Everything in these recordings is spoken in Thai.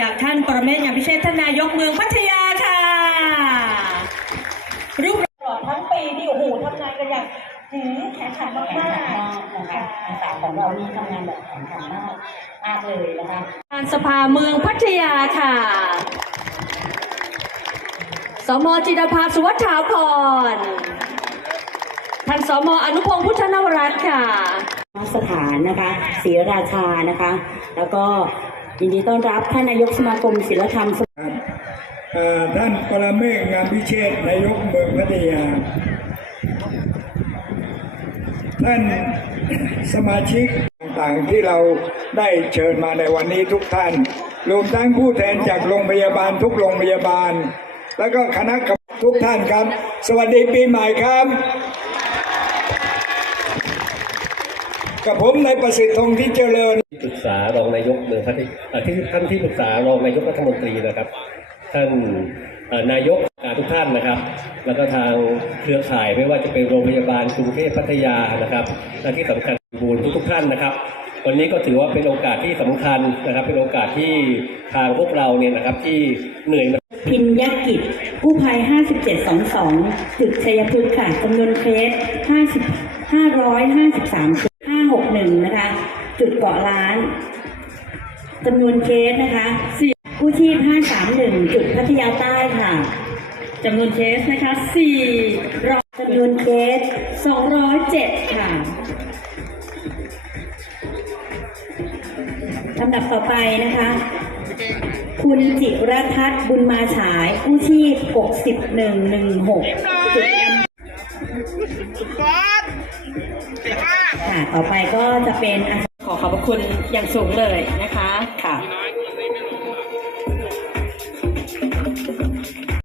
จากท่านปรเมศยางพิเชษท่านนายกเมืองพัทยาค่ะ รูปตลอดทั้งปีนี่โอ้โหทำงานกันอย่างหืมแข็งขันมากแข่งขันมากนะคะอาสาของเรานี่ทำงานแบบแข่งขันมากมากเลยนะคะการสภาเมืองพัทยาค่ะ สมจินภาสุวัฒาพรท่านสมอนุพงศ์พุทธนวรัตน์ค่ะสถานนะคะศรีราชานะคะ แล้วก็ ยินดีต้อนรับท่านนายกสมาคมศิลธรรมท่านปรเมศงามพิเชษนายกเมืองพัทยา ท่านสมาชิกต่างๆที่เราได้เชิญมาในวันนี้ทุกท่าน รวมทั้งผู้แทนจากโรงพยาบาลทุกโรงพยาบาล แล้วก็คณะกรรมการทุกท่านครับ สวัสดีปีใหม่ครับ กับผมนายประสิทธิ์ธงที่เจริญ ปรึกษารองนายกเมืองพัทยาเอ่อที่ท่านที่ปรึกษารองนายกรัฐมนตรีนะครับ ท่านนายกการทุกท่านนะครับ แล้วก็ทางเครือข่ายไม่ว่าจะเป็นโรงพยาบาลกรุงเทพพัทยานะครับและที่สำคัญบูรณ์ทุกท่านนะครับ วันนี้ก็ถือว่าเป็นโอกาสที่สำคัญนะครับ เป็นโอกาสที่ทางพวกเราเนี่ยนะครับที่เหนื่อยมาพินยักกิจกู้ภัย 5722จุดชัยพฤกษ์ค่ะจำนวนเคส50 553จุด561 นะคะ จุดเกาะล้านจำนวนเคสนะคะ4กู้ชีพ 531 จุดพัทยาใต้ค่ะจำนวนเคสนะคะ4รอจำนวนเคส 207 ค่ะลำดับต่อไปนะคะ คุณจิรทัศน์บุญมาฉายกู้ชีพ60116จุดแอมค่ะ ต่อไปก็จะเป็นอาสา ขอขอบพระคุณอย่างสูงเลยนะคะค่ะ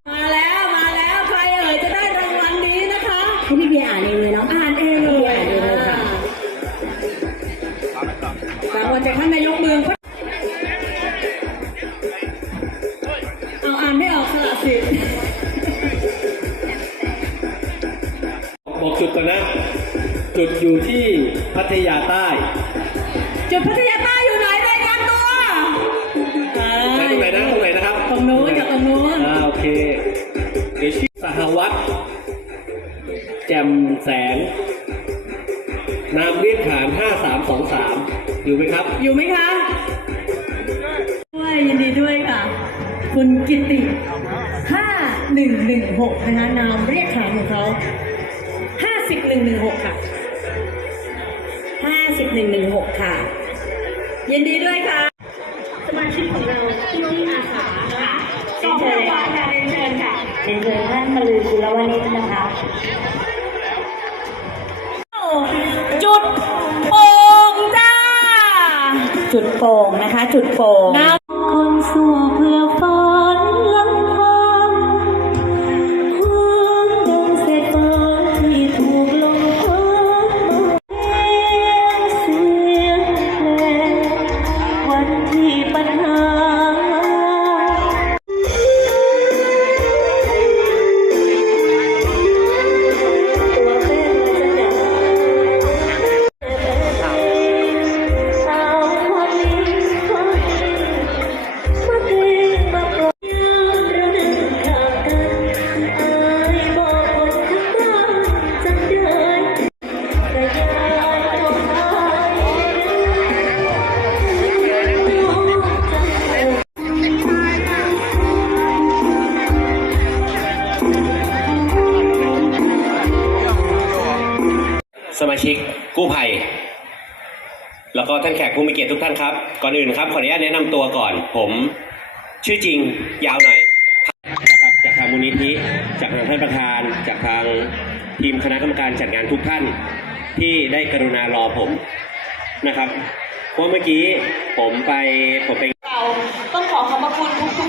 มาแล้วมาแล้วใครเอ่ยจะได้รางวัลนี้นะคะให้พี่เบียร์อ่านเองเลยเนาะอ่านเองเลยอ่านเองเลยค่ะรางวัลจากท่านนายกเมืองเอาอ่านไม่ออกสละสิทธิ์บอกจุดก่อนนะ จุดอยู่ที่พัทยาใต้ จุดพัทยาใต้อยู่ไหนรายงานตัวไหนตรงไหนนะตรงไหนนะครับตรงนู้นจากตรงนู้นอ่าโอเคเดี๋ยวชื่อสหวัตแจ่มแสง นามเรียกฐาน 5323 อยู่ไหมครับ อยู่ไหมคะด้วยยินดีด้วยค่ะ คุณกิติ 5116 นะคะนามเรียกขานของเขา 50116 ค่ะ5116 ค่ะ ยินดีด้วยค่ะ สมาชิกของเราที่น้องอาสาค่ะสองรางวัลค่ะเรียนเชิญค่ะเป็นเชิญท่านมาลือกุลวณิชนะคะจุดโป่งจ้า จุดโป่งนะคะ จุดโป่งน้คนสู้เพื่ ปัญหา ชิกกู้ภัย แล้วก็ท่านแขกผู้มีเกียรติทุกท่านครับ ก่อนอื่นครับขออนุญาตแนะนำตัวก่อน ผมชื่อจริงยาวหน่อยนะครับจากทางมูลนิธิจากทางท่านประธาน จากทางทีมคณะกรรมการจัดงานทุกท่านที่ได้กรุณารอผมนะครับเพราะเมื่อกี้ผมไปผมไปเราต้องขอขอบพระคุณทุกทุกๆ